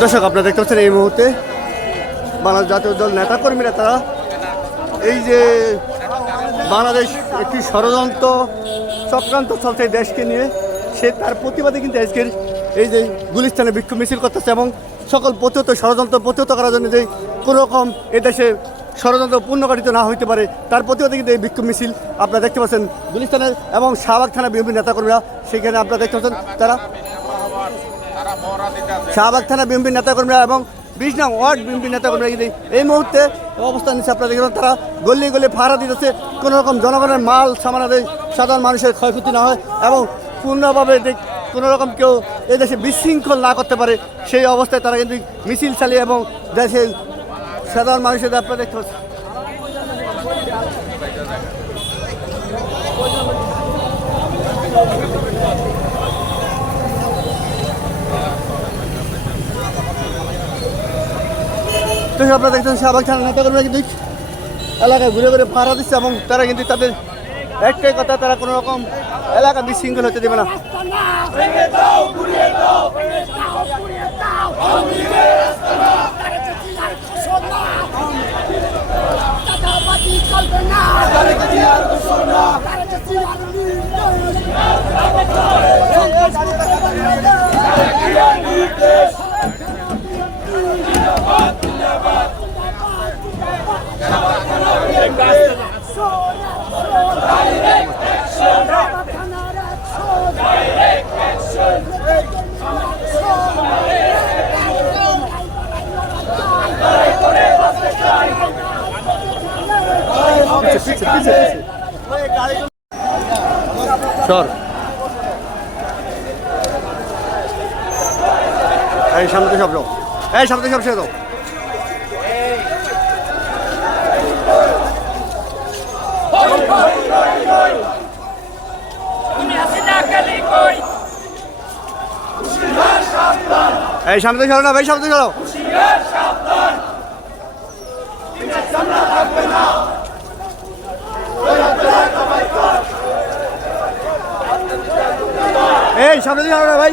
দর্শক আপনারা দেখতে পাচ্ছেন এই মুহূর্তে বাংলাদেশ জাতীয় দল নেতাকর্মীরা তারা এই যে বাংলাদেশ একটি ষড়যন্ত্র চক্রান্ত চলছে দেশকে নিয়ে সে তার প্রতিবাদে কিন্তু আজকের এই যে গুলিস্তানে বিক্ষোভ মিছিল করতেছে এবং সকল প্রতিহত ষড়যন্ত্র প্রতিহত করার জন্য যে কোনো রকম এদেশে ষড়যন্ত্র পূর্ণকাঠিত না হইতে পারে তার প্রতিবাদে কিন্তু এই বিক্ষোভ মিছিল আপনারা দেখতে পাচ্ছেন গুলিস্তানের এবং শাহবাগ থানা বিএনপি নেতাকর্মীরা সেখানে আপনারা দেখতে পাচ্ছেন তারা শাহবাগ থানা বিএনপি নেতাকর্মীরা এবং 20 নং ওয়ার্ড বিএনপি নেতাকর্মীরা কিন্তু এই মুহূর্তে অবস্থান নিচ্ছে আপনারা দেখবেন তারা গলি গলি পাহারা দিতেছে কোনো রকম জনগণের মাল সামানা সাধারণ মানুষের ক্ষয়ক্ষতি না হয় এবং পূর্ণভাবে কোনো রকম কেউ এই দেশে বিশৃঙ্খল না করতে পারে সেই অবস্থায় তারা কিন্তু মিছিল চালিয়ে এবং দেশে সাধারণ মানুষের আপনারা দেখতে পাচ্ছেন আপনারা দেখছেন শাহবাগ থানার নেতাকর্মীরা কিন্তু এলাকায় ঘুরে ঘুরে পাহারা দিচ্ছে এবং তারা কিন্তু তাদের একটাই কথা তারা কোনো রকম এলাকা বিশৃঙ্খল হতে দেবে না। এই সামনে সব লোক এই সামনে সব সে দাও এই সামনে সরো না ভাই সামনে সরো এই সামনে সরো না ভাই